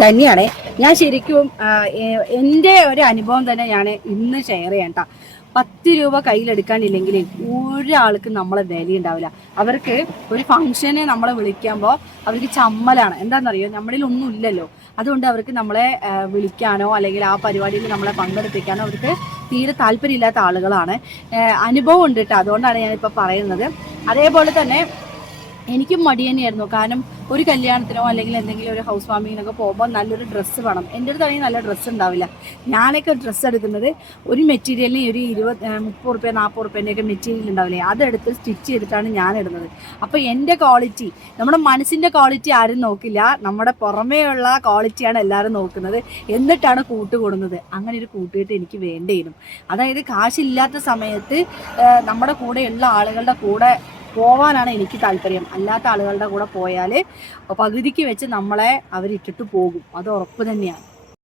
ധന്യാണേ. ഞാൻ ശരിക്കും എൻ്റെ ഒരു അനുഭവം തന്നെ ഞാൻ ഇന്ന് ഷെയർ ചെയ്യാം കേട്ടോ. 10 രൂപ കയ്യിലെടുക്കാനില്ലെങ്കിൽ ഒരാൾക്ക് നമ്മളെ വിലയുണ്ടാവില്ല. അവർക്ക് ഒരു ഫംഗ്ഷന് നമ്മളെ വിളിക്കുമ്പോൾ അവർക്ക് ചമ്മലാണ്. എന്താണെന്നറിയോ, നമ്മളിൽ ഒന്നും ഇല്ലല്ലോ. അതുകൊണ്ട് അവർക്ക് നമ്മളെ വിളിക്കാനോ അല്ലെങ്കിൽ ആ പരിപാടിയിൽ നമ്മളെ പങ്കെടുപ്പിക്കാനോ അവർക്ക് തീരെ താല്പര്യമില്ലാത്ത ആളുകളാണ്. അനുഭവം ഉണ്ട് കേട്ടോ, അതുകൊണ്ടാണ് ഞാനിപ്പോൾ പറയുന്നത്. അതേപോലെ തന്നെ എനിക്കും മടി തന്നെയായിരുന്നു. കാരണം ഒരു കല്യാണത്തിനോ അല്ലെങ്കിൽ എന്തെങ്കിലും ഒരു ഹൗസ് വാമിങ്ങിനൊക്കെ പോകുമ്പോൾ നല്ലൊരു ഡ്രസ്സ് വേണം. എൻ്റെ അടുത്താണെങ്കിൽ നല്ല ഡ്രസ്സ് ഉണ്ടാവില്ല. ഞാനൊക്കെ ഡ്രസ്സ് എടുക്കുന്നത് ഒരു മെറ്റീരിയലിന് ഒരു 30 റുപ്യ 40 റുപ്യേൻ്റെയൊക്കെ മെറ്റീരിയൽ ഉണ്ടാവില്ലേ, അതെടുത്ത് സ്റ്റിച്ച് ചെയ്തിട്ടാണ് ഞാൻ ഇടുന്നത്. അപ്പോൾ എൻ്റെ ക്വാളിറ്റി, നമ്മുടെ മനസ്സിൻ്റെ ക്വാളിറ്റി ആരും നോക്കില്ല, നമ്മുടെ പുറമേയുള്ള ക്വാളിറ്റിയാണ് എല്ലാവരും നോക്കുന്നത്. എന്നിട്ടാണ് കൂട്ടുകൂടുന്നത്. അങ്ങനെ ഒരു കൂട്ടുകെട്ട് എനിക്ക് വേണ്ടേനും. അതായത് കാശില്ലാത്ത സമയത്ത് നമ്മുടെ കൂടെയുള്ള ആളുകളുടെ കൂടെ പോവാനാണ് എനിക്ക് താല്പര്യം. അല്ലാത്ത ആളുകളുടെ കൂടെ പോയാൽ പകുതിക്ക് വെച്ച് നമ്മളെ അവരിട്ടിട്ട് പോകും. അത് ഉറപ്പ് തന്നെയാണ്.